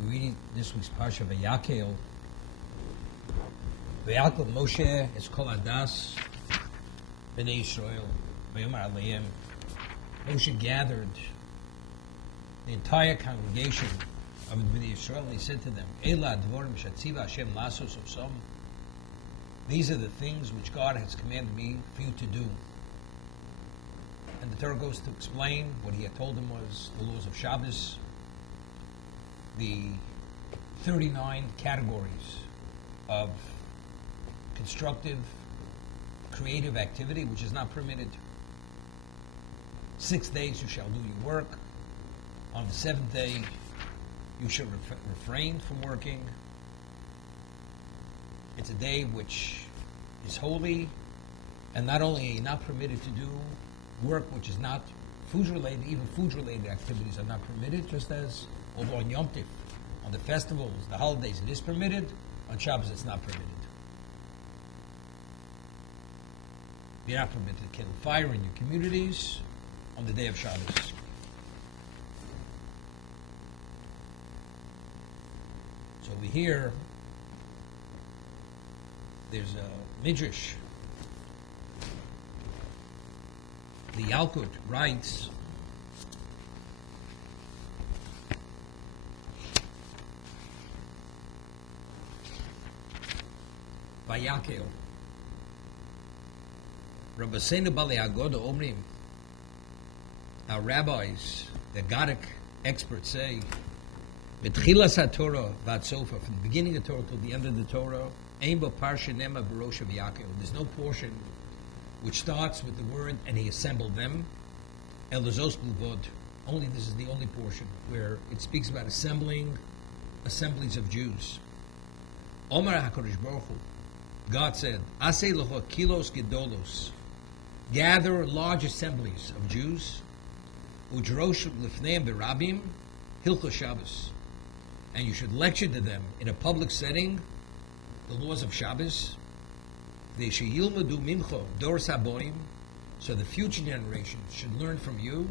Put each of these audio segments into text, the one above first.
We're reading this week's Parsha Vayakhel. Vayakhel Moshe is called Adas B'nai Yisrael. Vayomar Aleim. Moshe gathered the entire congregation of B'nai Yisrael, and he said to them, Ela Dvorim Shatziva Hashem Lasos Osom. These are the things which God has commanded me for you to do. And the Torah goes to explain what he had told them was the laws of Shabbos, the 39 categories of constructive, creative activity which is not permitted. 6 days you shall do your work. On the 7th day you shall refrain from working. It's a day which is holy, and not only are you not permitted to do work which is not food-related, even food-related activities are not permitted, just as although on Yom Tov, on the festivals, the holidays, it is permitted, on Shabbos it's not permitted. You're not permitted to kindle fire in your communities on the day of Shabbos. So we hear there's a midrash. The Yalkut writes, Vayakhel. Rabbeinu Balei Agoda Omrim. Our rabbis, the Gadic experts say, B'tchilas HaTorah V'Atzofa, from the beginning of the Torah till the end of the Torah, Ein Bo Parsha Nema B'Rosh Vayakhel. There's no portion which starts with the word, and he assembled them. El Lezos Bluvod. Only this is the only portion where it speaks about assembling assemblies of Jews. Omar HaKadosh Baruch Hu. God said, Aseh Lecho Kilos Gedolos. Gather large assemblies of Jews. Ujrosh Lifneim Berabim Hilchos Shabbos. And you should lecture to them in a public setting the laws of Shabbos. They should yilmadu mimcho doros haboim, so the future generations should learn from you.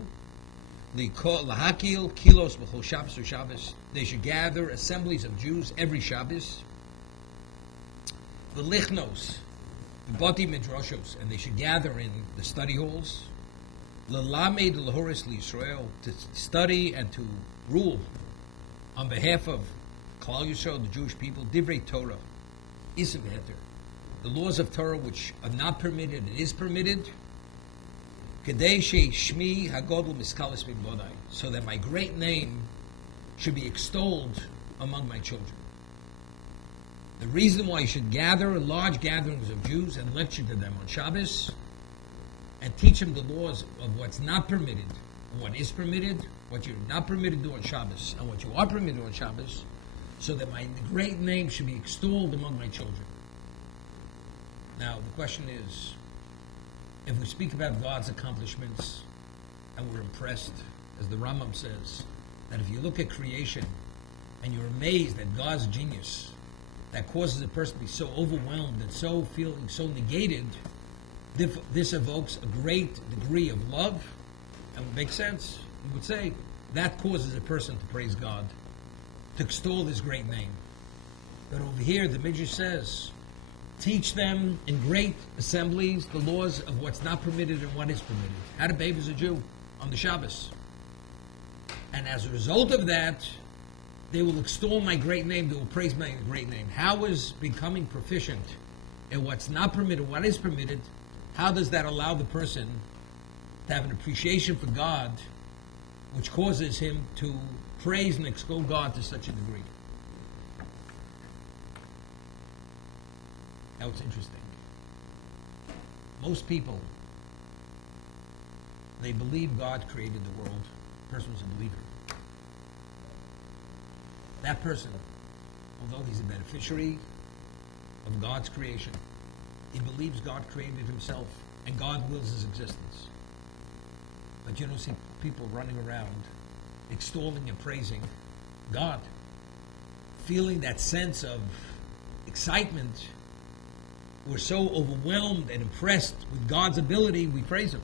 Lahakil kilos b'chol Shabbos or Shabbos. They should gather assemblies of Jews every Shabbos. V'lichnos, v'bati midrashos, and they should gather in the study halls. L'lamed l'horis l'Yisrael, to study and to rule on behalf of Klal Yisrael, the Jewish people. Divrei Torah, isim heter. The laws of Torah which are not permitted and is permitted, Kedei shemi hagodol miskalis b'modai, so that my great name should be extolled among my children. The reason why you should gather large gatherings of Jews and lecture to them on Shabbos and teach them the laws of what's not permitted and what is permitted, what you're not permitted to do on Shabbos and what you are permitted to do on Shabbos, so that my great name should be extolled among my children. Now, the question is, if we speak about God's accomplishments and we're impressed, as the Rambam says, that if you look at creation and you're amazed at God's genius that causes a person to be so overwhelmed and so feeling so negated, this evokes a great degree of love and would make sense. You would say that causes a person to praise God, to extol his great name. But over here, the Midrash says, teach them in great assemblies the laws of what's not permitted and what is permitted. How to bathe as a Jew on the Shabbos. And as a result of that, they will extol my great name, they will praise my great name. How is becoming proficient in what's not permitted, what is permitted, how does that allow the person to have an appreciation for God, which causes him to praise and extol God to such a degree? Now it's interesting. Most people, they believe God created the world. The person was a believer. That person, although he's a beneficiary of God's creation, he believes God created himself and God wills his existence. But you don't see people running around extolling and praising God, feeling that sense of excitement. We're so overwhelmed and impressed with God's ability, we praise Him.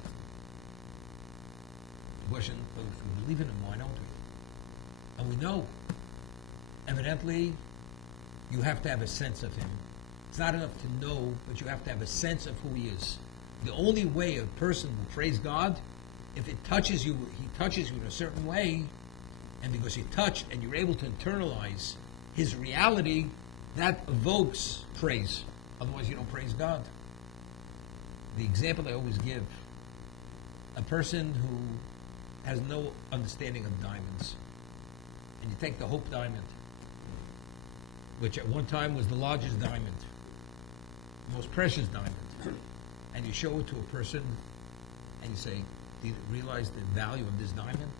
The question, but if we believe in Him, why don't we? And we know Evidently, you have to have a sense of him. It's not enough to know, but you have to have a sense of who he is. The only way a person will praise God, if it touches you, he touches you in a certain way, and because you're touched and you're able to internalize his reality, that evokes praise. Otherwise, you don't praise God. The example I always give, a person who has no understanding of diamonds, and you take the Hope diamond, which at one time was the largest diamond, the most precious diamond, and you show it to a person, and you say, do you realize the value of this diamond?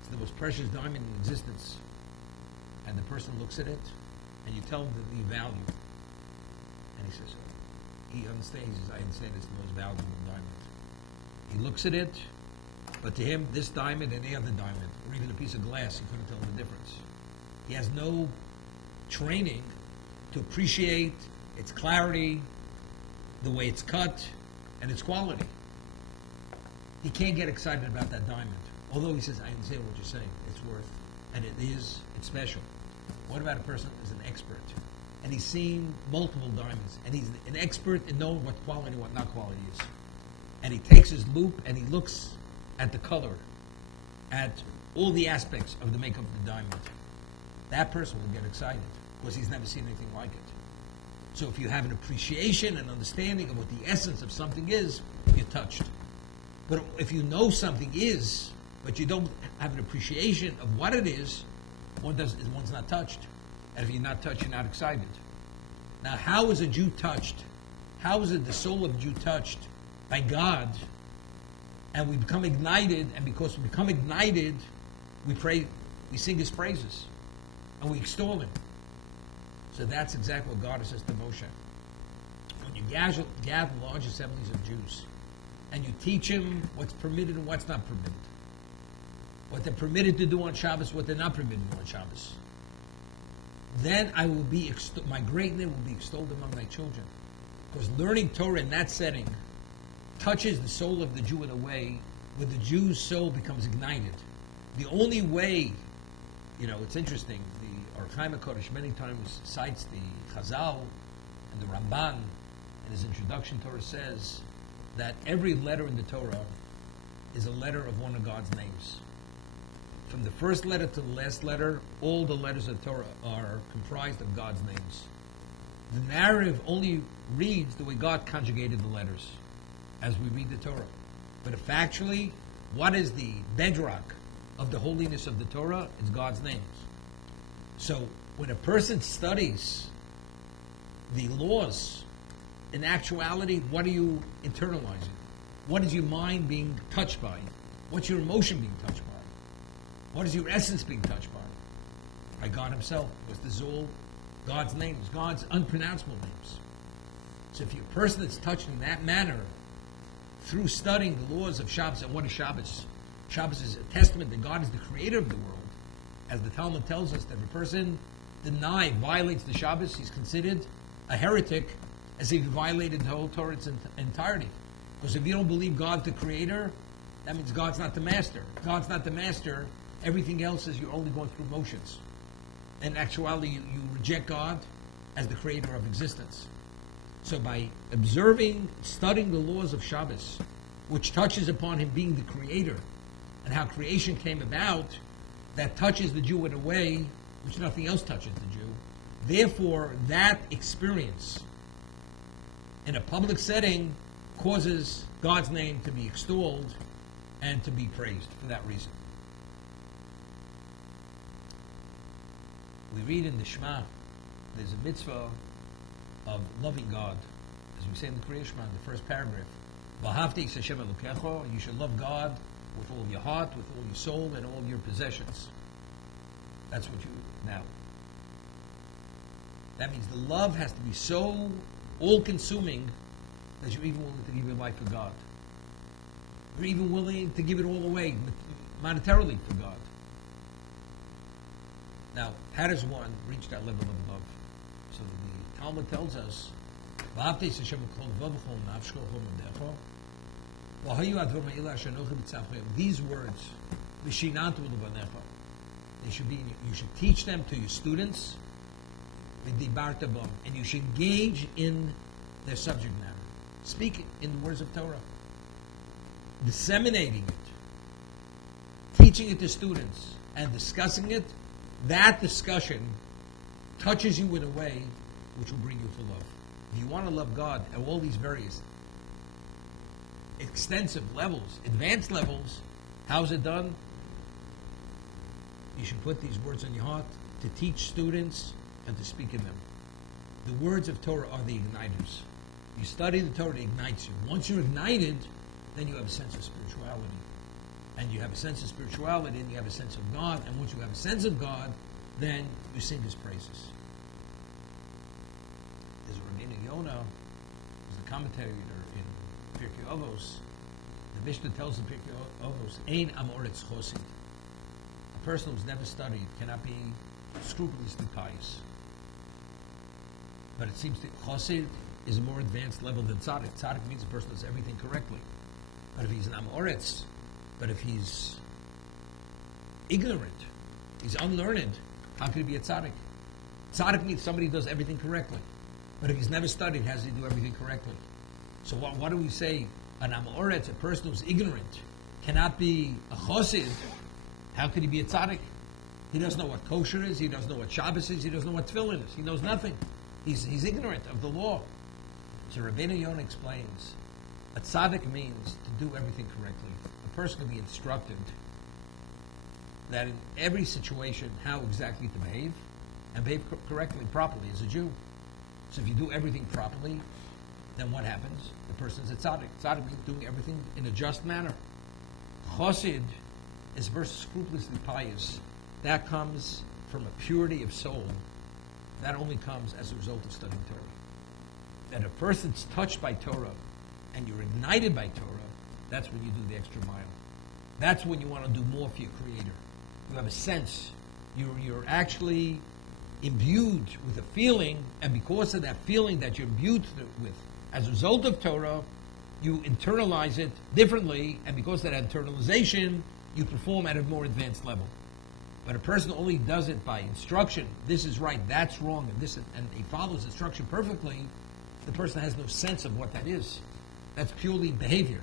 It's the most precious diamond in existence. And the person looks at it, and you tell him the value. And he says, he understands, he says, I understand it's the most valuable diamond. He looks at it, but to him, this diamond and any other diamond, or even a piece of glass, he couldn't tell the difference. He has no training to appreciate its clarity, the way it's cut, and its quality. He can't get excited about that diamond. Although he says, I understand what you're saying, it's worth, and it's special. What about a person who's an expert? And he's seen multiple diamonds, and he's an expert in knowing what quality and what not quality is. And he takes his loupe and he looks at the color, at all the aspects of the makeup of the diamond. That person will get excited because he's never seen anything like it. So if you have an appreciation and understanding of what the essence of something is, you're touched. But if you know something is, but you don't have an appreciation of what it is, one's not touched. And if you're not touched, you're not excited. Now, how is a Jew touched? How is it the soul of a Jew touched by God? And we become ignited, and because we become ignited, we pray, we sing his praises, and we extol him. So that's exactly what God says to Moshe. When you gather large assemblies of Jews, and you teach them what's permitted and what's not permitted, what they're permitted to do on Shabbos, what they're not permitted to do on Shabbos, then I will be my great name will be extolled among thy children. Because learning Torah in that setting touches the soul of the Jew in a way where the Jew's soul becomes ignited. The only way, it's interesting, the Or Chaim HaKodesh many times cites the Chazal and the Ramban in his introduction. Torah says that every letter in the Torah is a letter of one of God's names. From the first letter to the last letter, all the letters of Torah are comprised of God's names. The narrative only reads the way God conjugated the letters as we read the Torah. But factually, what is the bedrock of the holiness of the Torah? It's God's names. So when a person studies the laws, in actuality, what are you internalizing? What is your mind being touched by? What's your emotion being touched by? What is your essence being touched by? By God himself. Because this is all God's names, God's unpronounceable names. So if you're a person that's touched in that manner, through studying the laws of Shabbos, and what is Shabbos? Shabbos is a testament that God is the creator of the world. As the Talmud tells us, that if a person violates the Shabbos, he's considered a heretic, as if he violated the whole Torah in its entirety. Because if you don't believe God's the creator, that means God's not the master. If God's not the master, everything else is you're only going through motions. In actuality, you reject God as the creator of existence. So by observing, studying the laws of Shabbos, which touches upon him being the creator, and how creation came about, that touches the Jew in a way which nothing else touches the Jew. Therefore, that experience in a public setting causes God's name to be extolled and to be praised for that reason. We read in the Shema, there's a mitzvah of loving God. As we say in the Kriya Shema, in the first paragraph, V'ahavta es Hashem Elokecha, you should love God with all your heart, with all your soul, and all your possessions. That's what now. That means the love has to be so all-consuming that you're even willing to give your life for God. You're even willing to give it all away monetarily for God. Now, how does one reach that level of love? So the Talmud tells us, these words, They should be. You should teach them to your students, and you should engage in their subject matter. Speak it in the words of Torah. Disseminating it, teaching it to students, and discussing it. That discussion touches you in a way which will bring you to love. If you want to love God at all these various extensive levels, advanced levels, how's it done? You should put these words on your heart to teach students and to speak in them. The words of Torah are the igniters. You study the Torah, it ignites you. Once you're ignited, then you have a sense of spirituality. And you have a sense of spirituality, and you have a sense of God. And once you have a sense of God, then you sing His praises. There's Rabbeinu Yonah, who's the commentator in Pirkei Avos. The Mishnah tells in Pirkei Avos, Ein amoretz chosid. A person who's never studied cannot be scrupulously pious. But it seems that chosid is a more advanced level than tzaddik. Tzaddik means a person does everything correctly. But if he's an amoretz, but if he's ignorant, he's unlearned, how could he be a tzaddik? Tzaddik means somebody who does everything correctly. But if he's never studied, how does he do everything correctly? So what do we say? An amoretz, a person who's ignorant, cannot be a chosid. How could he be a tzaddik? He doesn't know what kosher is. He doesn't know what Shabbos is. He doesn't know what tefillin is. He knows nothing. He's ignorant of the law. So Rabbeinu Yonah explains, a tzaddik means to do everything correctly. A person can be instructed that in every situation how exactly to behave, and behave correctly, properly as a Jew. So if you do everything properly, then what happens? The person's a tzaddik. Tzaddik means doing everything in a just manner. Chosid is versus scrupulously pious. That comes from a purity of soul. That only comes as a result of studying Torah. That a person's touched by Torah and you're ignited by Torah, that's when you do the extra mile. That's when you want to do more for your Creator. You have a sense. You're actually imbued with a feeling, and because of that feeling that you're imbued with, as a result of Torah, you internalize it differently, and because of that internalization, you perform at a more advanced level. But a person only does it by instruction. This is right, that's wrong, and he follows instruction perfectly. The person has no sense of what that is. That's purely behavior.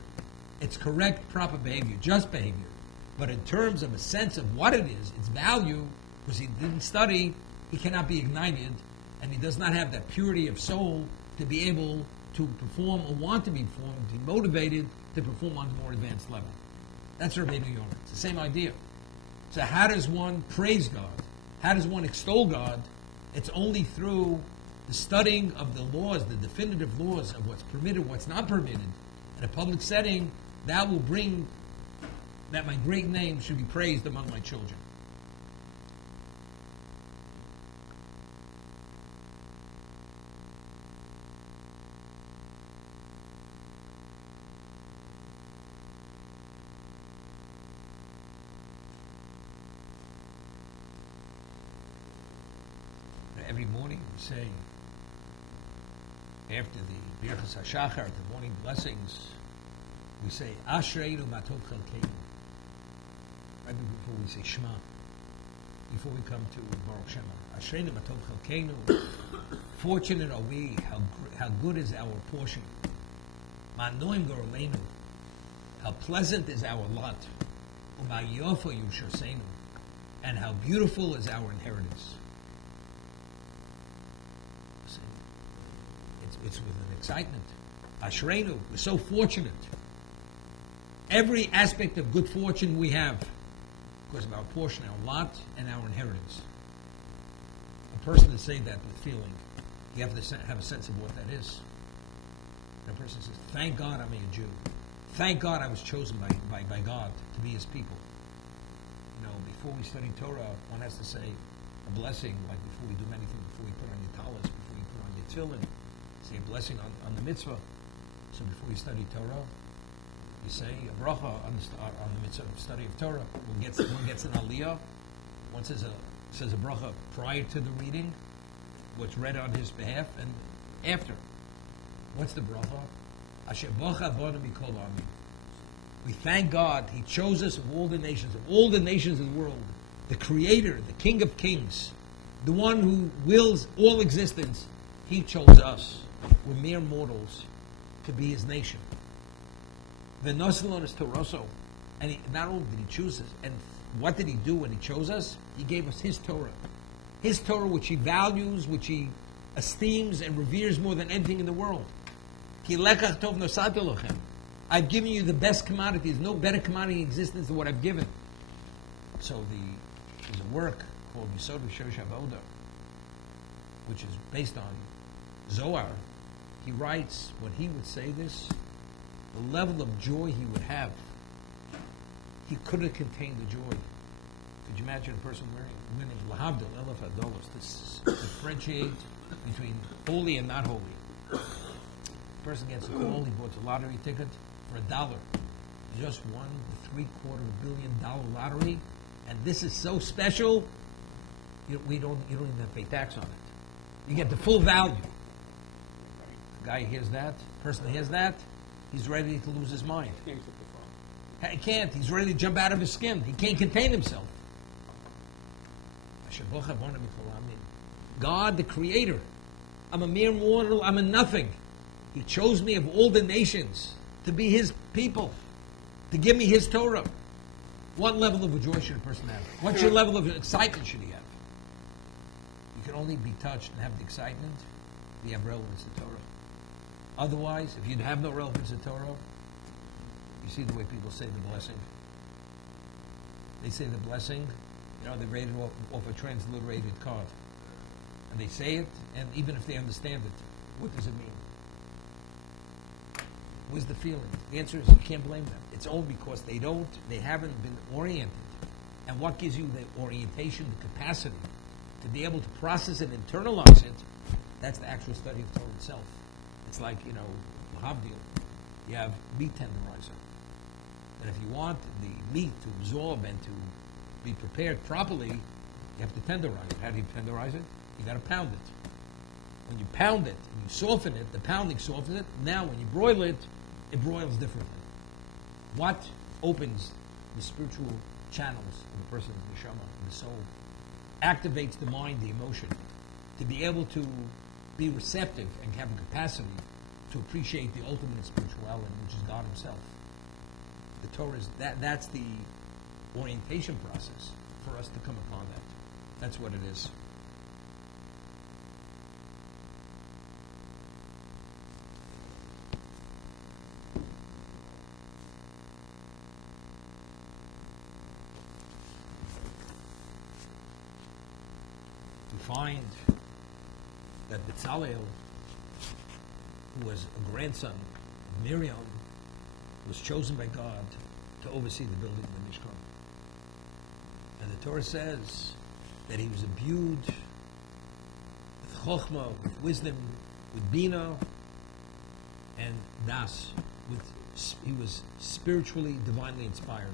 It's correct, proper behavior, just behavior. But in terms of a sense of what it is, its value, because he didn't study, he cannot be ignited, and he does not have that purity of soul to be able to perform or want to be performed, to be motivated to perform on a more advanced level. That's Rabbeinu Yonah. It's the same idea. So how does one praise God? How does one extol God? It's only through the studying of the laws, the definitive laws of what's permitted, what's not permitted. In a public setting, that will bring that my great name should be praised among my children. Every morning we say, after the Birchas HaShachar, the morning blessings, we say, Ashreinu Matov Chalkeinu. Right before we say Shema, before we come to Baruch Shema. Ashreinu Matov Chalkeinu. Fortunate are we, how good is our portion. Ma'anoim Goraleinu. How pleasant is our lot. U'ma'yofa Yushasenu. And how beautiful is our inheritance. It's with an excitement. Ashreinu, we're so fortunate. Every aspect of good fortune we have because of our portion, our lot, and our inheritance. A person to say that with feeling, you have to have a sense of what that is. And a person says, thank God I'm a Jew. Thank God I was chosen by God to be His people. You know, before we study Torah, one has to say a blessing, like before we do anything, before we put on your talis, before you put on your tefillin, say a blessing on the mitzvah. So before you study Torah, you say a bracha on the mitzvah study of Torah. One gets an aliyah. One says a bracha prior to the reading, what's read on his behalf, and after. What's the bracha? Asher bacha banu mikol ha'amim. We thank God He chose us of all the nations of the world. the Creator, the King of Kings, the one who wills all existence, he chose us. We're mere mortals to be his nation. The Nosilon is Toroso. And not only did he choose us, and what did he do when he chose us? He gave us his Torah. His Torah, which he values, which he esteems and reveres more than anything in the world. Ki lekach tov nosati lochem. I've given you the best commodity. There's no better commodity in existence than what I've given. So there's a work called Yisod Shorish Avoda, which is based on Zohar. He writes, when he would say this, the level of joy he would have, he couldn't contain the joy. Could you imagine a person winning Lahavdil, Elef Adolos, to differentiate between holy and not holy? The person gets a call, he bought a lottery ticket for $1. He just won the $750 million lottery, and this is so special, you don't even have to pay tax on it. You get the full value. The guy hears that, the person hears that, he's ready to lose his mind. He can't. He's ready to jump out of his skin. He can't contain himself. God, the Creator. I'm a mere mortal. I'm a nothing. He chose me of all the nations to be his people, to give me his Torah. What level of joy should a person have? What's your level of excitement should he have? You can only be touched and have the excitement if you have relevance to Torah. Otherwise, if you have no relevance to Torah, you see the way people say the blessing. They say the blessing, they read it off a transliterated card. And they say it, and even if they understand it, what does it mean? Where's the feeling? The answer is you can't blame them. It's only because they haven't been oriented. And what gives you the orientation, the capacity to be able to process and internalize it, that's the actual study of Torah itself. It's like, Lahavdil, you have meat tenderizer. And if you want the meat to absorb and to be prepared properly, you have to tenderize it. How do you tenderize it? You got to pound it. When you pound it and you soften it, the pounding softens it. Now when you broil it, it broils differently. What opens the spiritual channels of the person, the neshama, the soul, activates the mind, the emotion, to be able to be receptive and have a capacity to appreciate the ultimate spiritual element, which is God himself. The Torah is that's the orientation process for us to come upon that. That's what it is. To find that Bezalel, who was a grandson of Miriam, was chosen by God to oversee the building of the Mishkan. And the Torah says that he was imbued with chokhmah, with wisdom, with bina, and das. He was spiritually, divinely inspired.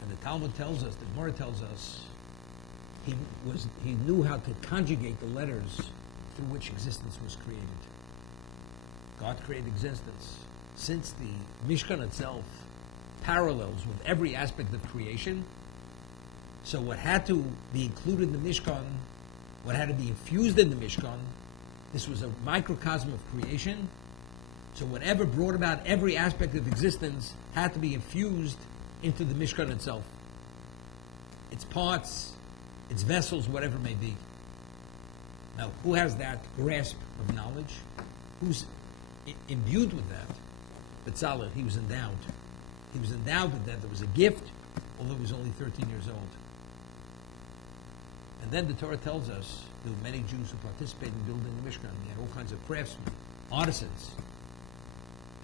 And the Talmud tells us, the Gemara tells us, he knew how to conjugate the letters through which existence was created. God created existence. Since the Mishkan itself parallels with every aspect of creation, so what had to be included in the Mishkan, what had to be infused in the Mishkan, this was a microcosm of creation, so whatever brought about every aspect of existence had to be infused into the Mishkan itself. Its parts, its vessels, whatever it may be. Now, who has that grasp of knowledge? Who's imbued with that? Bezalel, he was endowed. He was endowed with that. There was a gift, although he was only 13 years old. And then the Torah tells us there were many Jews who participated in building the Mishkan. They had all kinds of craftsmen, artisans.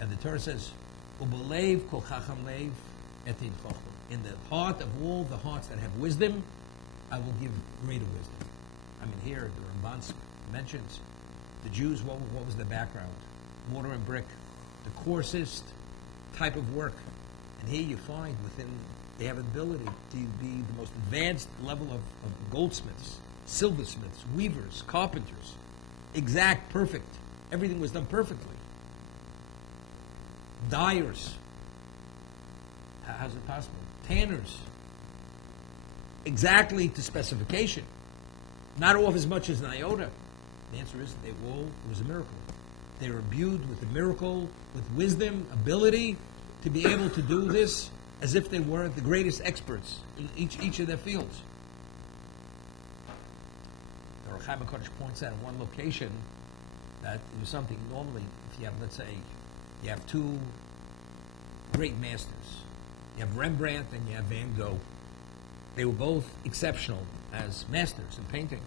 And the Torah says, "Ubalev kol chacham lev etin chacham." In the heart of all the hearts that have wisdom, I will give greater wisdom. I mean, here the Ramban mentions the Jews. What was their background? Mortar and brick, the coarsest type of work. And here you find they have ability to be the most advanced level of goldsmiths, silversmiths, weavers, carpenters. Exact, perfect. Everything was done perfectly. Dyers. How's it possible? Tanners. exactly to specification, not off as much as an iota? The answer is it was a miracle. They were imbued with the miracle, with wisdom, ability to be able to do this as if they were the greatest experts in each of their fields. The Ohr HaChaim HaKadosh points out in one location that it was something normally, if you have, let's say, you have two great masters. You have Rembrandt and you have Van Gogh. They were both exceptional as masters in painting,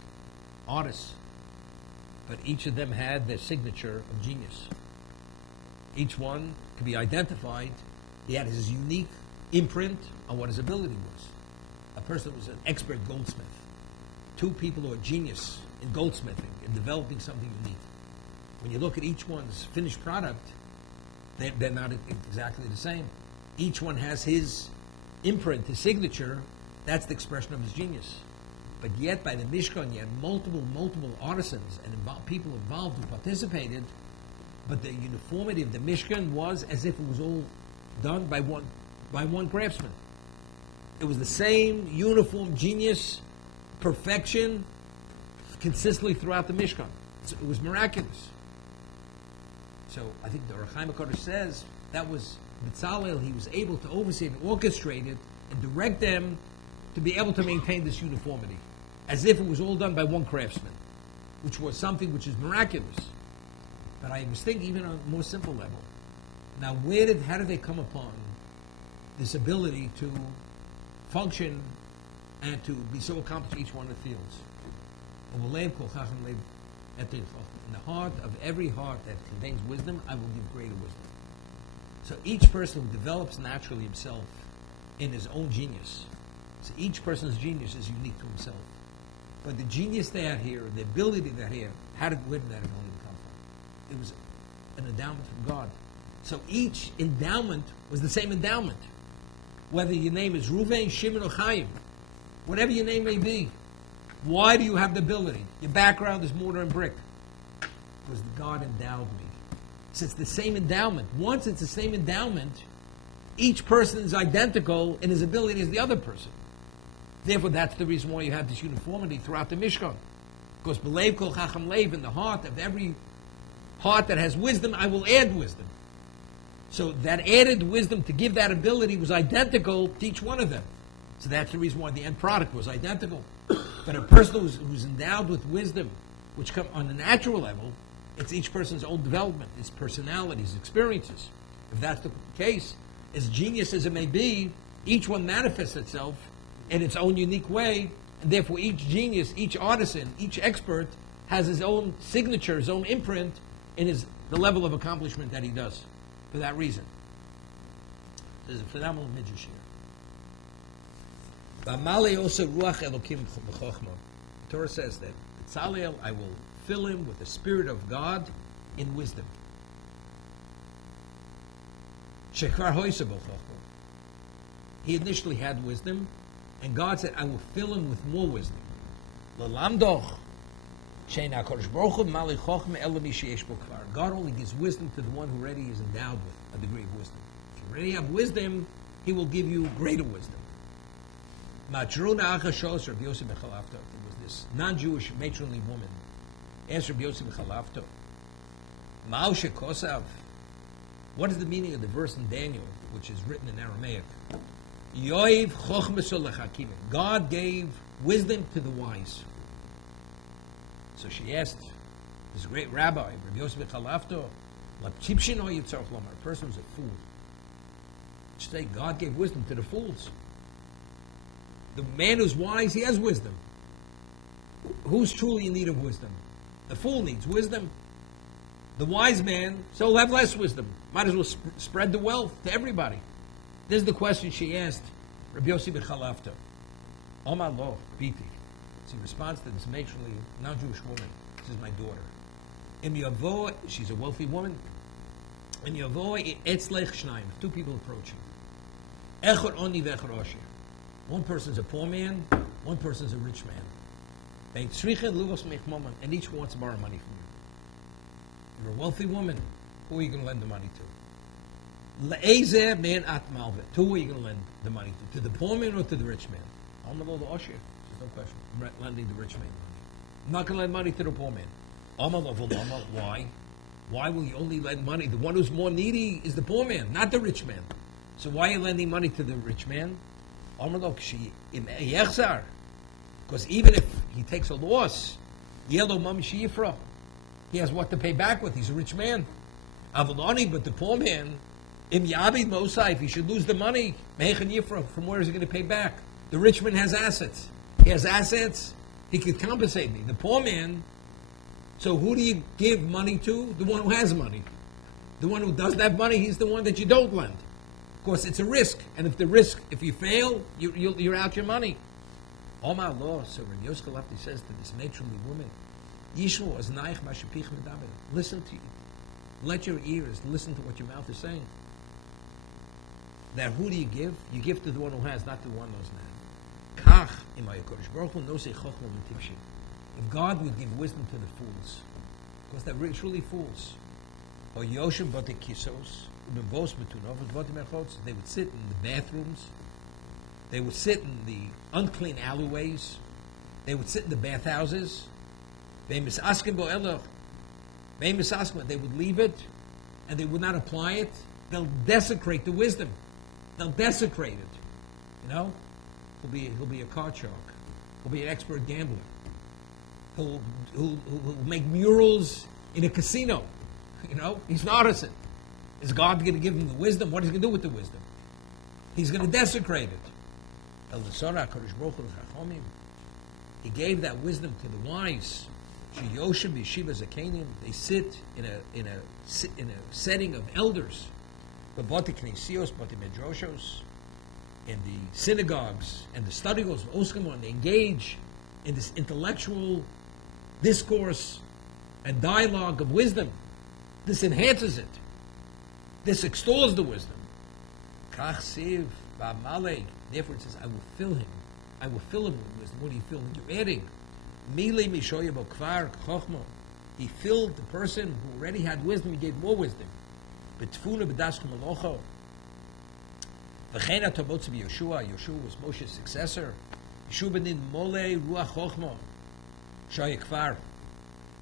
artists. But each of them had their signature of genius. Each one could be identified. He had his unique imprint on what his ability was. A person was an expert goldsmith. Two people who are genius in goldsmithing, in developing something unique. When you look at each one's finished product, they're not exactly the same. Each one has his imprint, his signature. That's the expression of his genius. But yet, by the Mishkan, you had multiple artisans and people involved who participated. But the uniformity of the Mishkan was as if it was all done by one craftsman. It was the same uniform genius, perfection, consistently throughout the Mishkan. So it was miraculous. So I think the Ohr HaChaim HaKadosh says that was B'Tzalel. He was able to oversee and orchestrate it and direct them to be able to maintain this uniformity, as if it was all done by one craftsman, which was something which is miraculous. But I was thinking even on a more simple level. Now, how did they come upon this ability to function and to be so accomplished in each one of the fields? In the heart of every heart that contains wisdom, I will give greater wisdom. So each person who develops naturally himself in his own genius, so each person's genius is unique to himself. But the genius they had here, the ability they had here, where did that ability come from? It was an endowment from God. So each endowment was the same endowment. Whether your name is Ruvain, Shimon, or Chaim, whatever your name may be, why do you have the ability? Your background is mortar and brick. Because God endowed me. So it's the same endowment. Once it's the same endowment, each person is identical in his ability as the other person. Therefore, that's the reason why you have this uniformity throughout the Mishkan. Because B'leiv kol chacham leiv, in the heart of every heart that has wisdom, I will add wisdom. So that added wisdom to give that ability was identical to each one of them. So that's the reason why the end product was identical. But a person who's endowed with wisdom, which come on a natural level, it's each person's own development, its personality, his experiences. If that's the case, as genius as it may be, each one manifests itself in its own unique way, and therefore each genius, each artisan, each expert has his own signature, his own imprint in the level of accomplishment that he does. For that reason, there's a phenomenal midrash here. The Torah says that Tzalel, I will fill him with the Spirit of God in wisdom. He initially had wisdom, and God said, I will fill him with more wisdom. God only gives wisdom to the one who already is endowed with a degree of wisdom. If you already have wisdom, he will give you greater wisdom. There was this non-Jewish matronly woman asked Rabbi Yosef Chalafto, what is the meaning of the verse in Daniel, which is written in Aramaic? God gave wisdom to the wise. So she asked this great rabbi, Rabbi Yosef Chalafto, a person who's a fool. She said, God gave wisdom to the fools. The man who's wise, he has wisdom. Who's truly in need of wisdom? The fool needs wisdom. The wise man, so he'll have less wisdom. Might as well spread the wealth to everybody. This is the question she asked Rabbi Yossi B'Chalafta. Omar lo, Biti. So he responds to this matronly, non-Jewish woman. This is my daughter. Im Yavo, she's a wealthy woman. Im Yavo, etzlech shnaim. Two people approaching. Echor oni v'echor osher. One person's a poor man, one person's a rich man. And each wants to borrow money from you. You're a wealthy woman. Who are you going to lend the money to? Who are you going to lend the money to? To the poor man or to the rich man? Alma lo Osher. There's no question. I'm lending the rich man money. I'm not going to lend money to the poor man. Alma lo Alma. Why? Why will you only lend money? The one who's more needy is the poor man, not the rich man. So why are you lending money to the rich man? Alma lo Yechzar. Because even if he takes a loss, Yelo Mam Shifra. He has what to pay back with. He's a rich man. Avaloni, but the poor man, Im Yabid Mosai, if he should lose the money, Mechan Yifra, from where is he going to pay back? The rich man has assets. He has assets, he could compensate me. The poor man, so who do you give money to? The one who has money. The one who doesn't have money, he's the one that you don't lend. Of course, it's a risk. And if you fail, you're out your money. Omar law, so when Yoskalafti says to this matronly woman, Yishua is naich mashapich medaber. Listen to you. Let your ears listen to what your mouth is saying. That who do you give? You give to the one who has, not to the one who does not. Kach imay kodesh baruch hu nosei chochma v'tivshim. If God would give wisdom to the fools, because they're truly fools, or yoshim bate kisos, ubevos betunov v'dvotim echotz, they would sit in the bathrooms, they would sit in the unclean alleyways, they would sit in the bathhouses. They would leave it, and they would not apply it. They'll desecrate the wisdom. They'll desecrate it. You know, he'll be a card shark. He'll be an expert gambler. He'll make murals in a casino. You know, he's an artisan. Is God going to give him the wisdom? What is he going to do with the wisdom? He's going to desecrate it. He gave that wisdom to the wise. They sit in a setting of elders, in the synagogues and the study halls of Oskamon. They engage in this intellectual discourse and dialogue of wisdom. This enhances it. This extols the wisdom. Therefore it says, I will fill him. I will fill him with wisdom. What do you fill him? You're adding. He filled the person who already had wisdom, he gave more wisdom. Yeshua was Moshe's successor. He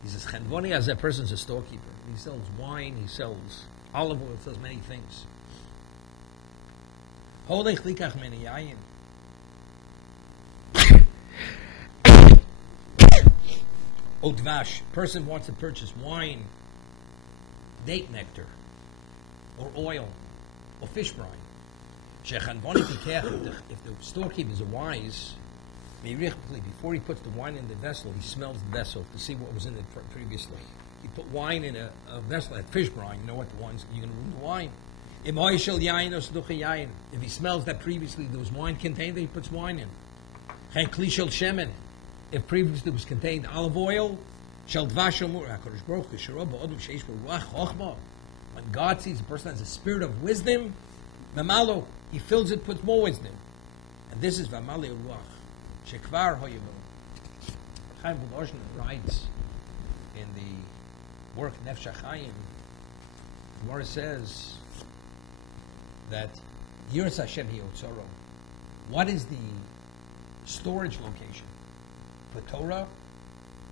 says, Chenvoni, as that person's a storekeeper. He sells wine, he sells olive oil, he sells many things. Odvash, person wants to purchase wine, date nectar, or oil, or fish brine. If the storekeeper is wise, before he puts the wine in the vessel, he smells the vessel to see what was in it previously. He put wine in a vessel, that fish brine, you know what the wine's, you're going to ruin the wine. If he smells that previously there was wine contained, he puts wine in. If previously was contained olive oil, when God sees a person has a spirit of wisdom, he fills it, puts more wisdom. And this is Vamali Ruach. Shekvar Hoyevil. Chaim Volozhin writes in the work Nefesh HaChaim, the Gemara says that Yiras Hashem Hiyotzoro. What is the storage location for Torah?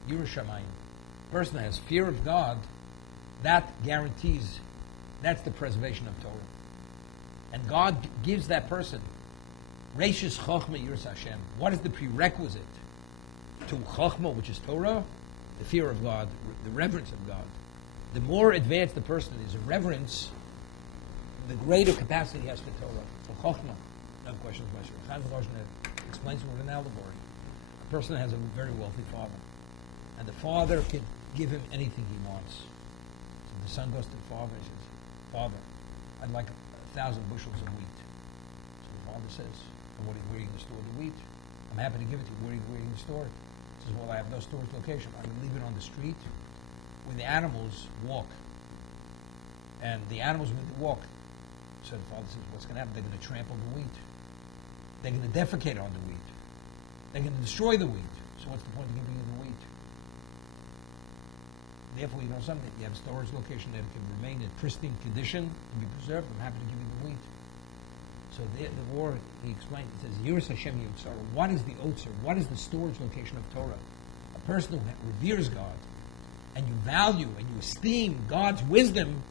Yerushalayim. Person that has fear of God, that guarantees, that's the preservation of Torah. And God gives that person Reishis Chochma Yiras Hashem. What is the prerequisite to Chochma, which is Torah? The fear of God, the reverence of God. The more advanced the person is in reverence, the greater capacity he has for Torah. For Chochma, no question. Chaim Volozhin explains it with an allegory. A person has a very wealthy father, and the father can give him anything he wants. So the son goes to the father and says, Father, I'd like 1,000 bushels of wheat. So the father says, where are you going to store the wheat? I'm happy to give it to you. Where are you going to store it? He says, well, I have no storage location. I can leave it on the street where the animals walk. And the animals will walk. So the father says, what's going to happen? They're going to trample the wheat. They're going to defecate on the wheat. They're going to destroy the wheat. So what's the point of giving you the wheat? Therefore, you know something. You have a storage location that can remain in pristine condition and be preserved. I'm happy to give you the wheat. So the war, he explained, it says, Yiras Hashem Yitzhara. What is the Otzer? What is the storage location of Torah? A person who reveres God, and you value and you esteem God's wisdom,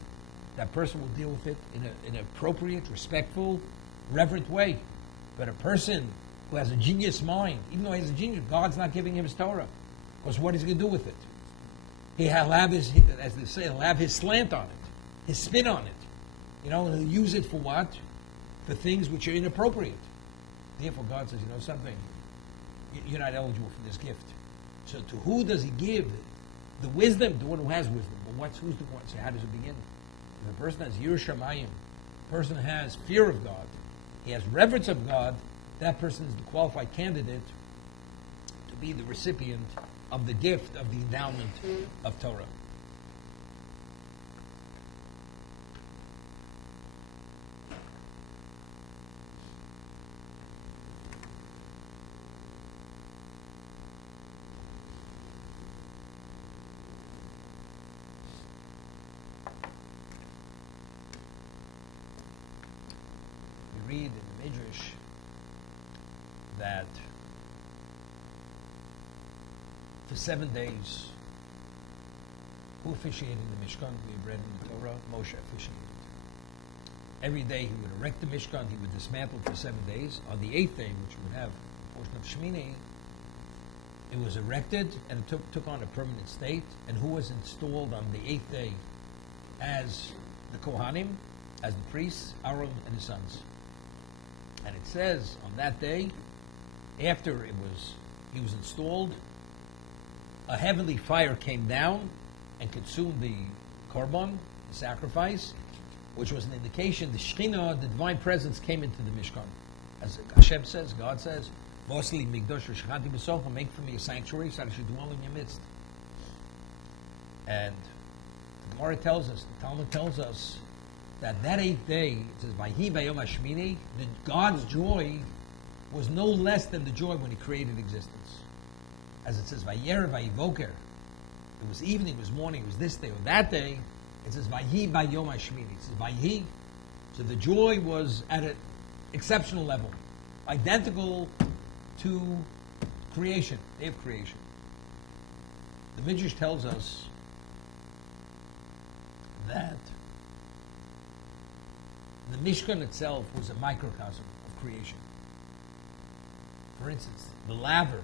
that person will deal with it in an appropriate, respectful, reverent way. But a person who has a genius mind, even though he has a genius, God's not giving him his Torah. Because what is he going to do with it? He'll have his, as they say, he'll have his slant on it, his spin on it. You know, and he'll use it for what? For things which are inappropriate. Therefore, God says, you know something? You're not eligible for this gift. So to who does he give the wisdom? The one who has wisdom. But who's the one? So how does it begin? If a person has Yiras Shamayim, a person has fear of God, he has reverence of God, that person is the qualified candidate to be the recipient of the gift of the endowment of Torah. We read in the Midrash that for 7 days, who officiated the Mishkan? We read in the Torah, Moshe officiated. Every day he would erect the Mishkan, he would dismantle it for 7 days. On the 8th day, which would have a portion of Shmini, it was erected and it took on a permanent state. And who was installed on the 8th day as the Kohanim, as the priests? Aaron and his sons. And it says on that day, after he was installed, a heavenly fire came down and consumed the korban, the sacrifice, which was an indication the Shekhinah, the divine presence, came into the Mishkan. As Hashem says, God says, "Mosli migdosh v'shachanti b'socha, make for me a sanctuary so that I should dwell in your midst." And the Gemara tells us, the Talmud tells us, that 8th day, it says, "Vayhi vayom hashmini," God's joy was no less than the joy when he created existence. As it says, "Vayer vayivoker," it was evening, it was morning, it was this day or that day. It says, "Vayhi vayom hashmini." It says, "Vayhi." So the joy was at an exceptional level, identical to creation, day of creation. The Midrash tells us that the Mishkan itself was a microcosm of creation. For instance, the laver,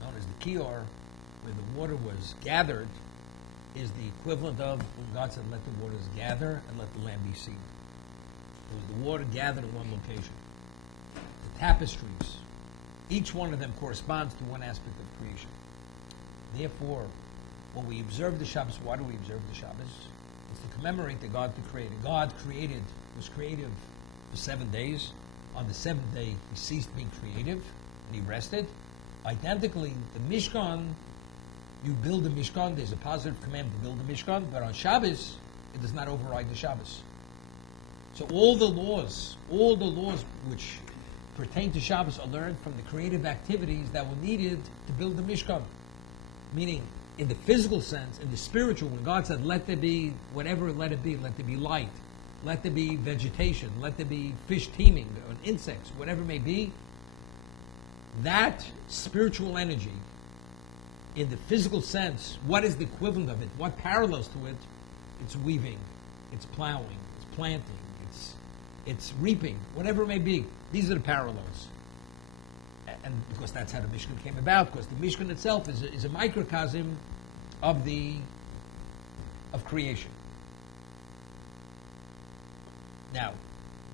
known as the kior, where the water was gathered, is the equivalent of when God said, "Let the waters gather and let the land be seen." It was the water gathered in one location. The tapestries, each one of them corresponds to one aspect of creation. Therefore, when we observe the Shabbos, why do we observe the Shabbos? It's to commemorate the God who created. God was creative for 7 days. On the 7th day, he ceased being creative, and he rested. Identically, the Mishkan, you build the Mishkan, there's a positive command to build the Mishkan, but on Shabbos, it does not override the Shabbos. So all the laws which pertain to Shabbos are learned from the creative activities that were needed to build the Mishkan. Meaning, in the physical sense, in the spiritual, when God said, "Let there be whatever, let it be. Let there be light. Let there be vegetation. Let there be fish teeming, or insects, whatever it may be." That spiritual energy, in the physical sense, what is the equivalent of it? What parallels to it? It's weaving, it's plowing, it's planting, it's reaping, whatever it may be. These are the parallels. And because that's how the Mishkan came about, because the Mishkan itself is a microcosm of creation. Now,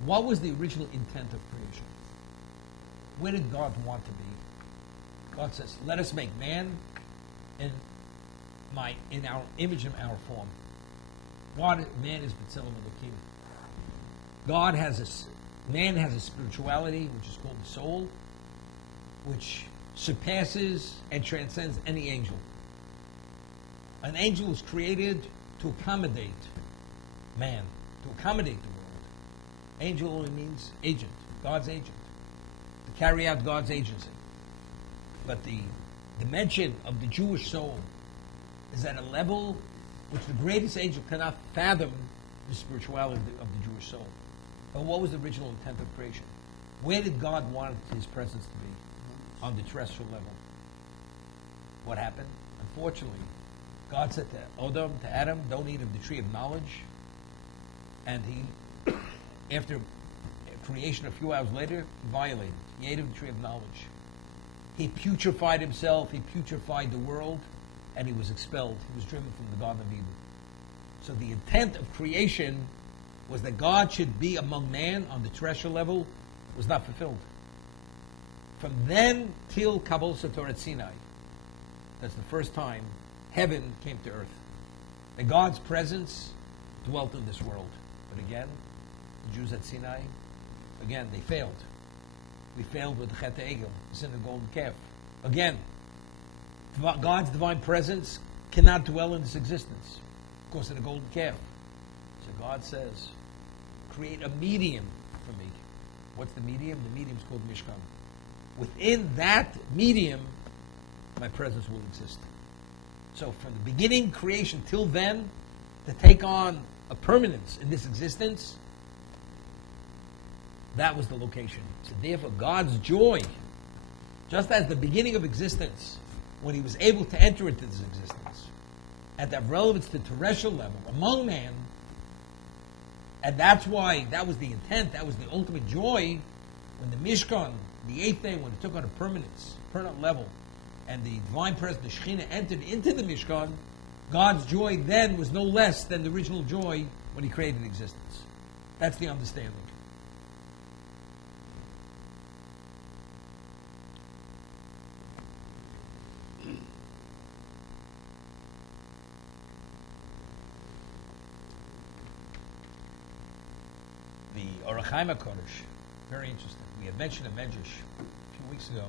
what was the original intent of creation? Where did God want to be? God says, "Let us make man in our image and our form." Man is B'Tselem Elokim. Man has a spirituality which is called the soul, which surpasses and transcends any angel. An angel was created to accommodate man, to accommodate the world. Angel only means agent, God's agent, to carry out God's agency. But the dimension of the Jewish soul is at a level which the greatest angel cannot fathom the spirituality of the Jewish soul. But what was the original intent of creation? Where did God want his presence to be? On the terrestrial level. What happened? Unfortunately, God said to Adam, don't eat of the tree of knowledge. And he, after creation a few hours later, violated. He ate of the tree of knowledge. He putrefied himself, he putrefied the world, and he was expelled. He was driven from the Garden of Eden. So the intent of creation was that God should be among man on the terrestrial level, was not fulfilled. From then till Kabbalah Sator at Sinai, that's the first time heaven came to earth. And God's presence dwelt in this world. But again, the Jews at Sinai, again, they failed. We failed with the Chet Egel, the sin of the golden calf. Again, God's divine presence cannot dwell in this existence because of the golden calf. So God says, create a medium for me. What's the medium? The medium is called Mishkan. Within that medium, my presence will exist. So from the beginning, creation, till then, to take on a permanence in this existence, that was the location. So therefore, God's joy, just as the beginning of existence, when he was able to enter into this existence, at that relevance to terrestrial level, among man, and that's why, that was the intent, that was the ultimate joy, when the Mishkan, the eighth day, when it took on a permanent level, and the divine presence, the Shekhinah, entered into the Mishkan, God's joy then was no less than the original joy when he created existence. That's the understanding. The Orach Chaim HaKodesh, very interesting. We had mentioned a Medrash a few weeks ago.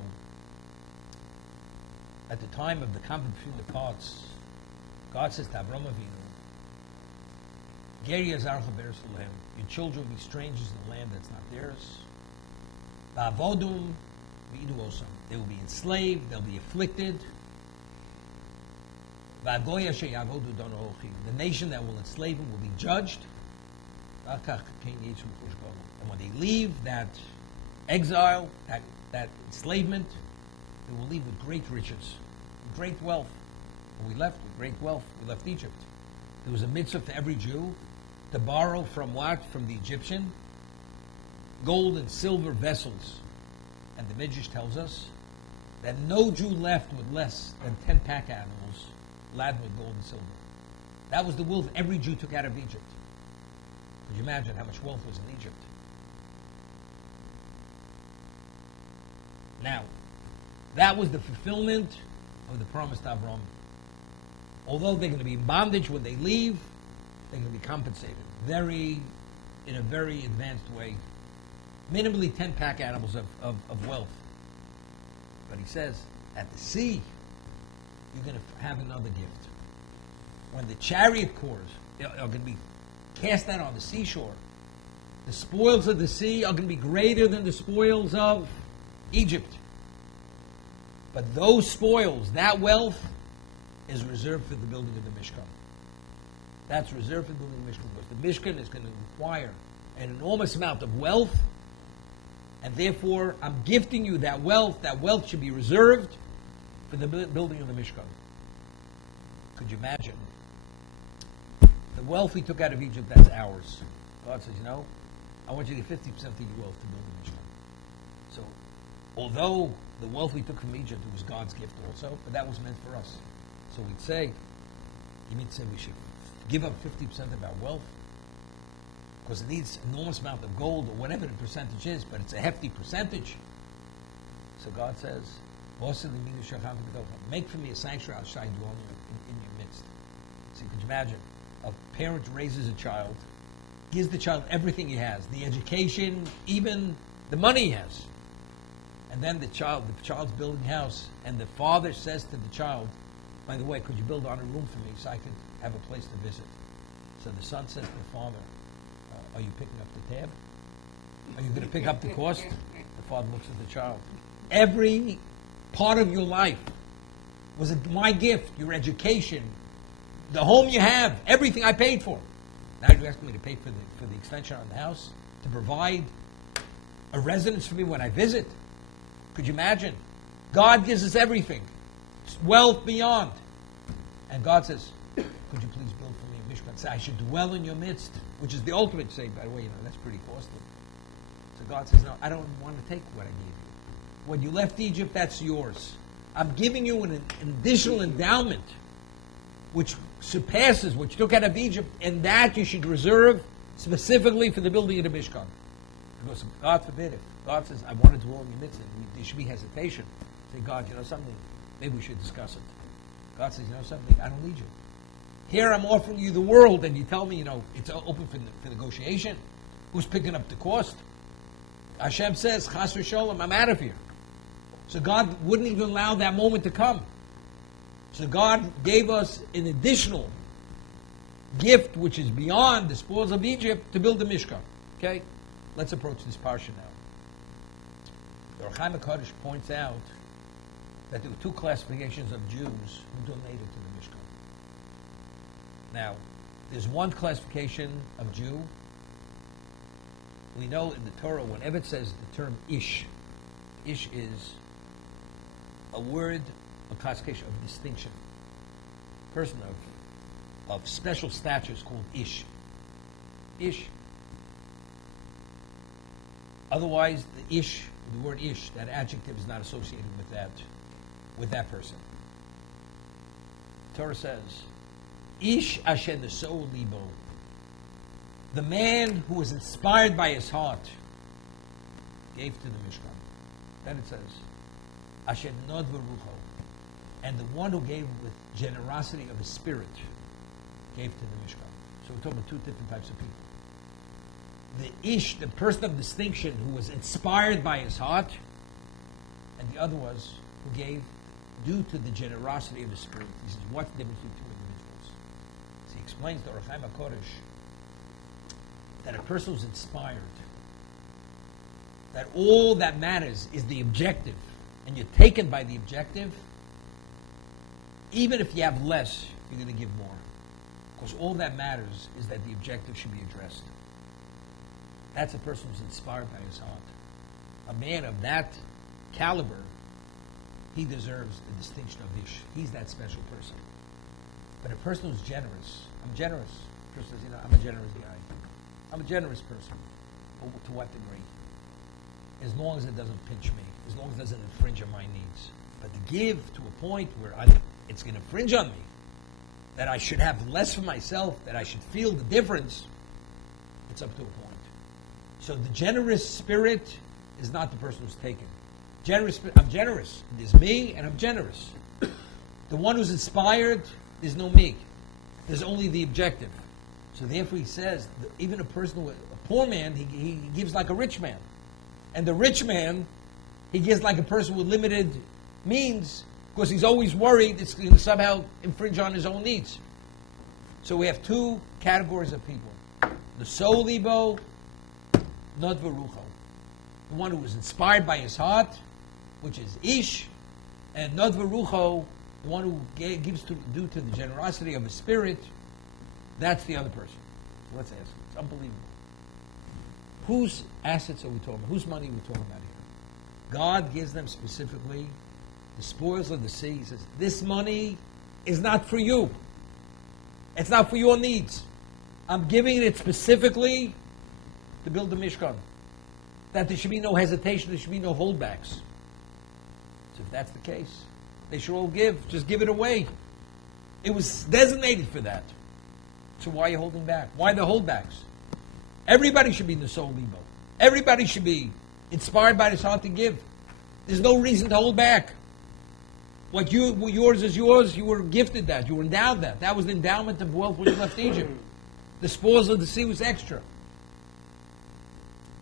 At the time of the conflict between the parts, God says to Avram Avinu, Geri Yazar Chaber Shalem, your children will be strangers in the land that's not theirs. Va'avodum v'idu osam, they will be enslaved, they'll be afflicted. Va'agoy asher yavodu don ochi, the nation that will enslave them will be judged. And when they leave that exile, that enslavement, they will leave with great riches, great wealth. When we left with great wealth, we left Egypt. There was a mitzvah to every Jew to borrow from what? From the Egyptian? Gold and silver vessels. And the Midrash tells us that no Jew left with less than 10 pack animals laden with gold and silver. That was the wealth every Jew took out of Egypt. Could you imagine how much wealth was in Egypt? Now, that was the fulfillment of the promise to Avram. Although they're going to be in bondage when they leave, they're going to be compensated in a very advanced way. Minimally 10 pack animals of wealth. But he says, at the sea, you're going to have another gift. When the chariot cores are going to be cast out on the seashore, the spoils of the sea are going to be greater than the spoils of Egypt. But those spoils, that wealth, is reserved for the building of the Mishkan. That's reserved for the building of the Mishkan, because the Mishkan is going to require an enormous amount of wealth, and therefore I'm gifting you that wealth. That wealth should be reserved for the building of the Mishkan. Could you imagine? The wealth we took out of Egypt, that's ours. God says, I want you to get 50% of your wealth to build the Mishkan. So, although the wealth we took from Egypt, it was God's gift also, but that was meant for us. So we'd say, you mean to say we should give up 50% of our wealth? Because it needs an enormous amount of gold or whatever the percentage is, but it's a hefty percentage. So God says, make for me a sanctuary outside dwelling in your midst. So could you imagine? A parent raises a child, gives the child everything he has, the education, even the money he has. And then the child's building a house, and the father says to the child, by the way, could you build on a room for me so I could have a place to visit? So the son says to the father, are you picking up the tab? Are you going to pick up the cost? The father looks at the child. Every part of your life was my gift, your education, the home you have, everything I paid for. Now you're asking me to pay for the extension on the house? to provide a residence for me when I visit. Could you imagine? God gives us everything. Wealth beyond. And God says, could you please build for me a mishkan? Say, I should dwell in your midst, which is the ultimate say, by the way, that's pretty costly. So God says, no, I don't want to take what I gave you. When you left Egypt, that's yours. I'm giving you an additional endowment which surpasses what you took out of Egypt, and that you should reserve specifically for the building of the Mishkan. Because God forbid, if God says, I want to dwell in your midst, there should be hesitation. Say, God, you know something? Maybe we should discuss it. God says, you know something? I don't need you. Here I'm offering you the world, and you tell me, it's open for negotiation. Who's picking up the cost? Hashem says, Chas v'sholom, I'm out of here. So God wouldn't even allow that moment to come. So God gave us an additional gift, which is beyond the spoils of Egypt, to build the Mishkan. Okay? Let's approach this parsha now. The Vayakhel-Pekudei points out that there were two classifications of Jews who donated to the Mishkan. Now, there's one classification of Jew. We know in the Torah, whenever it says the term Ish is a word, a classification of distinction. A person of special stature is called Ish. Ish. Otherwise, the word Ish, that adjective is not associated with that person. The Torah says, Ish asher neso libo. The man who was inspired by his heart gave to the Mishkan. Then it says, asher nod v'rucho. And the one who gave with generosity of his spirit gave to the Mishkan. So we're talking about two different types of people. The Ish, the person of distinction who was inspired by his heart, and the other was who gave due to the generosity of his spirit. He says, what's the difference between two individuals? So he explains to Vayakhel-Pekudei that a person who's inspired, that all that matters is the objective, and you're taken by the objective, even if you have less, you're going to give more. Because all that matters is that the objective should be addressed. That's a person who's inspired by his heart. A man of that caliber, he deserves the distinction of Ish. He's that special person. But a person who's generous, I'm generous. A person says, I'm a generous guy. I'm a generous person. But to what degree? As long as it doesn't pinch me. As long as it doesn't infringe on my needs. But to give to a point where it's going to infringe on me, that I should have less for myself, that I should feel the difference, it's up to a point. So the generous spirit is not the person who's taken. I'm generous. There's me, and I'm generous. The one who's inspired, there's no me. There's only the objective. So therefore he says, even a person, a poor man, he gives like a rich man. And the rich man, he gives like a person with limited means, because he's always worried it's going to somehow infringe on his own needs. So we have two categories of people. The Neso libo, nod v'rucho. The one who was inspired by his heart, which is Ish, and nod v'rucho, the one who gives due to the generosity of his spirit, that's the other person. So let's ask. It's unbelievable. Whose assets are we talking about? Whose money are we talking about here? God gives them specifically the spoils of the sea. He says, this money is not for you. It's not for your needs. I'm giving it specifically to build the Mishkan. That there should be no hesitation, there should be no holdbacks. So if that's the case, they should all give. Just give it away. It was designated for that. So why are you holding back? Why the holdbacks? Everybody should be in the Neso libo. Everybody should be inspired by this heart to give. There's no reason to hold back. What yours is yours. You were gifted that. You were endowed that. That was the endowment of wealth when you left Egypt. The spoils of the sea was extra.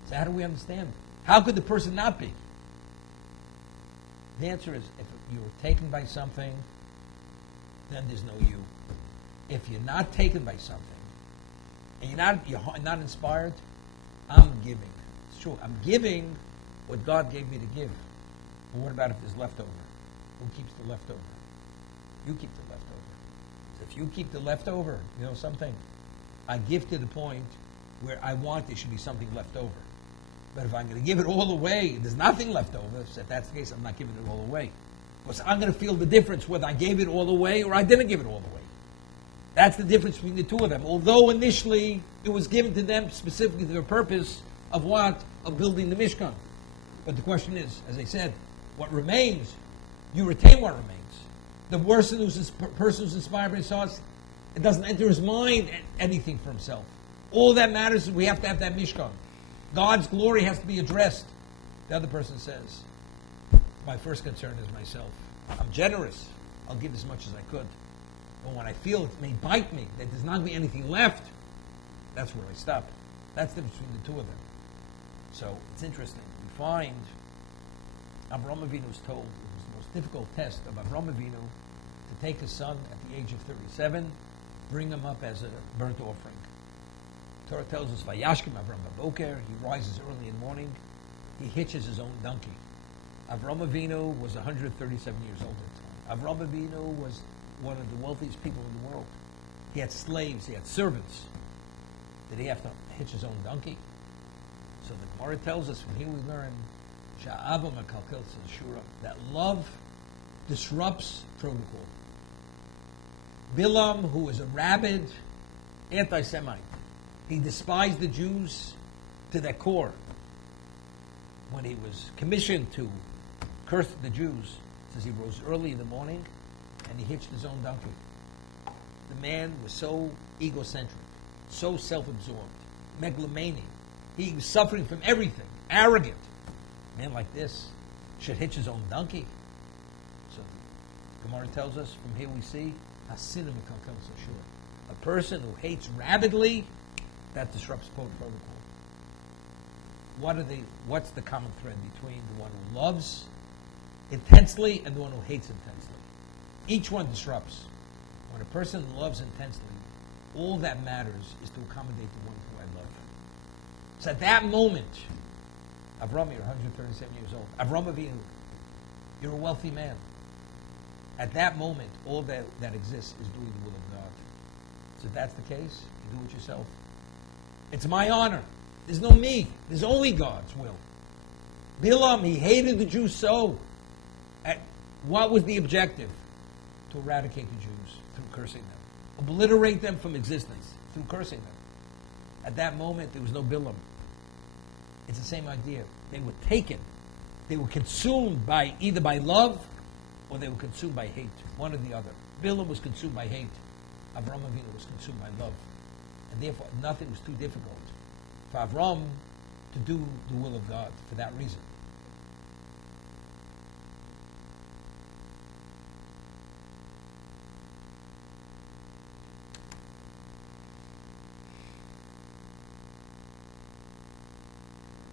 So how do we understand? How could the person not be? The answer is, if you were taken by something, then there's no you. If you're not taken by something, and you're not inspired, I'm giving. It's true. I'm giving what God gave me to give. But what about if there's leftover? Who keeps the leftover? You keep the leftover. So if you keep the leftover, you know something? I give to the point where I want there should be something left over. But if I'm going to give it all away, there's nothing left over. So if that's the case, I'm not giving it all away. Because I'm going to feel the difference whether I gave it all away or I didn't give it all away. That's the difference between the two of them. Although initially it was given to them specifically for the purpose of what? Of building the Mishkan. But the question is, as I said, what remains, you retain what remains. The person who's inspired by his thoughts, it doesn't enter his mind anything for himself. All that matters is we have to have that Mishkan. God's glory has to be addressed. The other person says, my first concern is myself. I'm generous. I'll give as much as I could. But when I feel it may bite me, that there's not going to be anything left, that's where I stop. That's the difference between the two of them. So it's interesting. We find Avraham Avinu was told it was the most difficult test of Avraham Avinu to take his son at the age of 37, bring him up as a burnt offering. Torah tells us, Vayashkem Avram Baboker, he rises early in the morning, he hitches his own donkey. Avraham Avinu was 137 years old at the time. Avraham Avinu was one of the wealthiest people in the world. He had slaves, he had servants. Did he have to hitch his own donkey? So the Gemara tells us, from here we learn, Sha'ava Makalkel Shura, that love disrupts protocol. Bilam, who was a rabid anti-Semite, he despised the Jews to their core. When he was commissioned to curse the Jews, it says he rose early in the morning and he hitched his own donkey. The man was so egocentric, so self-absorbed, megalomaniac. He was suffering from everything, arrogant. A man like this should hitch his own donkey. So the Gemara tells us, from here we see, a person who hates rabidly, that disrupts protocol. What's the common thread between the one who loves intensely and the one who hates intensely? Each one disrupts. When a person loves intensely, all that matters is to accommodate the one who I love. So at that moment, Avram, you're 137 years old. Avram Avinu, you're a wealthy man. At that moment, all that exists is doing the will of God. So if that's the case, you do it yourself. It's my honor. There's no me. There's only God's will. Bilam, he hated the Jews so. What was the objective? To eradicate the Jews through cursing them. Obliterate them from existence through cursing them. At that moment, there was no Bilam. It's the same idea. They were taken. They were consumed by either by love or they were consumed by hate. One or the other. Bilam was consumed by hate. Avraham Avinu was consumed by love. And therefore, nothing was too difficult for Avram to do the will of God for that reason.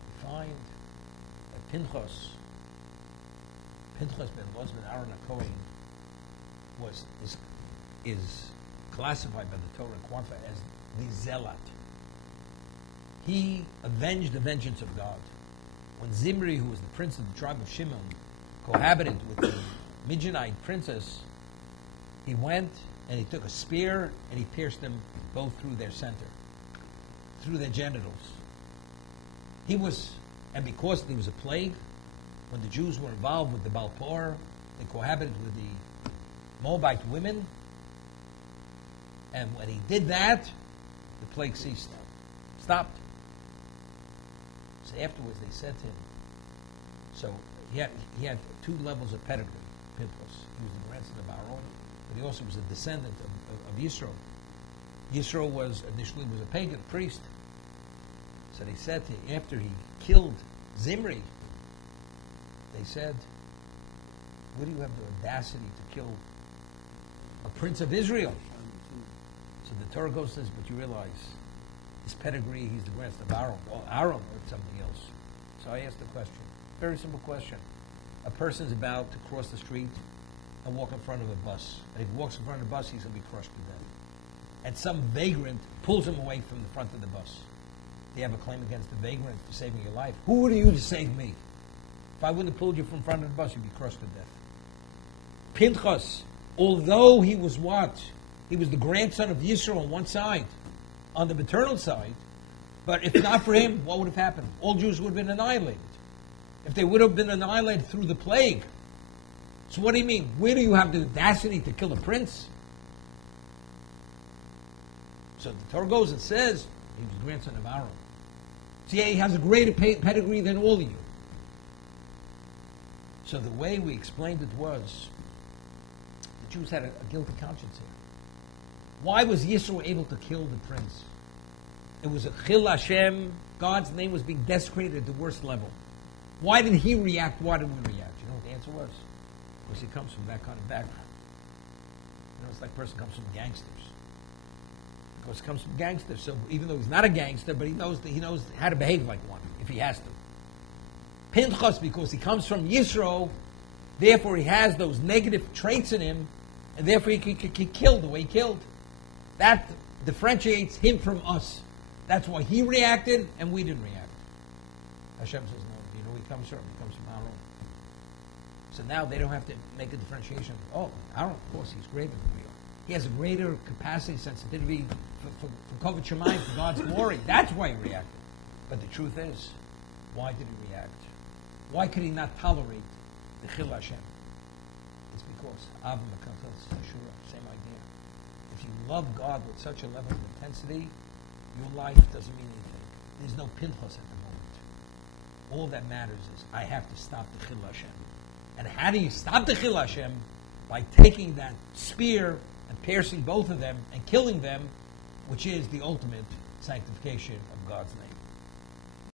We find that Pinchas ben Luz ben Aaron HaKohen is classified by the Torah Quanfa as the Zealot. He avenged the vengeance of God. When Zimri, who was the prince of the tribe of Shimon, cohabited with the Midianite princess, he went and he took a spear and he pierced them both through their center, through their genitals. And because there was a plague, when the Jews were involved with the Baal Peor, they cohabited with the Moabite women, and when he did that, the plague ceased, stopped. So afterwards they said to him, so he had two levels of pedigree, Pinchas. He was the grandson of Aaron, but he also was a descendant of Yisro. Yisro initially was a pagan priest. So they said to him, after he killed Zimri, they said, where do you have the audacity to kill a prince of Israel? So the Torah goes says, but you realize his pedigree, he's the grandson of Aaron. Well, Aaron or somebody else. So I asked the question, very simple question. A person's about to cross the street and walk in front of a bus. And if he walks in front of the bus, he's going to be crushed to death. And some vagrant pulls him away from the front of the bus. Do you have a claim against the vagrant for saving your life? Who are you to save me? If I wouldn't have pulled you from front of the bus, you'd be crushed to death. Pinchas, although he was what? He was the grandson of Yisro on one side. On the maternal side, But if not for him, what would have happened? All Jews would have been annihilated. If they would have been annihilated through the plague. So what do you mean? Where do you have the audacity to kill a prince? So the Torah goes and says, he was the grandson of Aaron. So yeah, he has a greater pedigree than all of you. So the way we explained it was, the Jews had a guilty conscience here. Why was Yisro able to kill the prince? It was a Chil Hashem. God's name was being desecrated at the worst level. Why did he react? Why did we react? You know what the answer was? Because he comes from that kind of background. You know, it's like a person comes from gangsters. Because he comes from gangsters. So even though he's not a gangster, but he knows how to behave like one if he has to. Pinchas, because he comes from Yisro, therefore he has those negative traits in him, and therefore he can kill the way he killed. That differentiates him from us. That's why he reacted and we didn't react. Hashem says, no, you know where he comes from? He comes from Aaron. So now they don't have to make a differentiation. Oh, Aaron, of course, he's greater than we are. He has a greater capacity, sensitivity for Kavod Shemayim, for God's glory. That's why he reacted. But the truth is, why did he react? Why could he not tolerate the Chil Hashem? It's because Av Mekatel Shura, same idea. If you love God with such a level of intensity, your life doesn't mean anything. There's no Pinchas at the moment. All that matters is, I have to stop the Chil Hashem. And how do you stop the Chil Hashem? By taking that spear and piercing both of them and killing them, which is the ultimate sanctification of God's name.